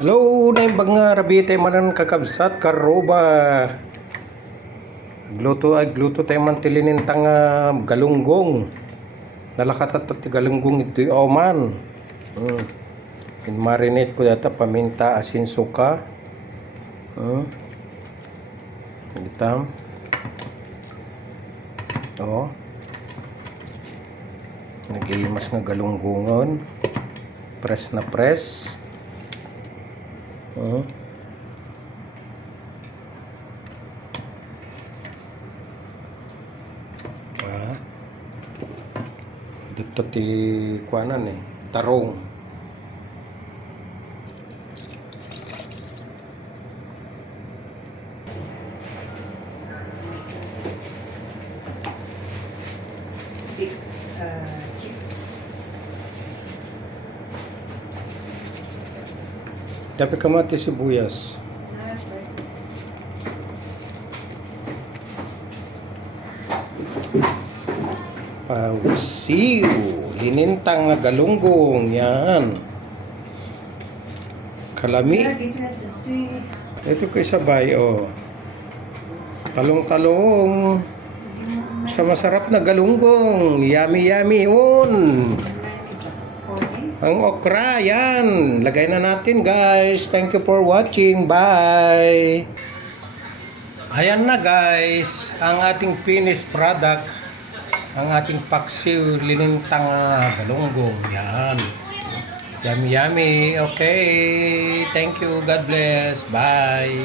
Hello, naimbag nga rabite manan kakabsat karoba. Gluto tayo man tilinintang galunggong. Nalakatat at galunggong ito man. Marinate ko data paminta, asin, suka. Itam. Oh. Nagimas nga galunggungon. Press na press. Dito ti kuanan tarong. Dapat kamatis sibuyas. Pausiw, linintang nga galunggong, yan. Kalami. Ito ko isabay, Talong-talong. Sa masarap na galunggong, yummy yun. Ang okra, yan. Lagay na natin, guys. Thank you for watching. Bye. Ayan na, guys. Ang ating finished product. Ang ating paksiw linintang galunggong. Yan. Yummy. Okay. Thank you. God bless. Bye.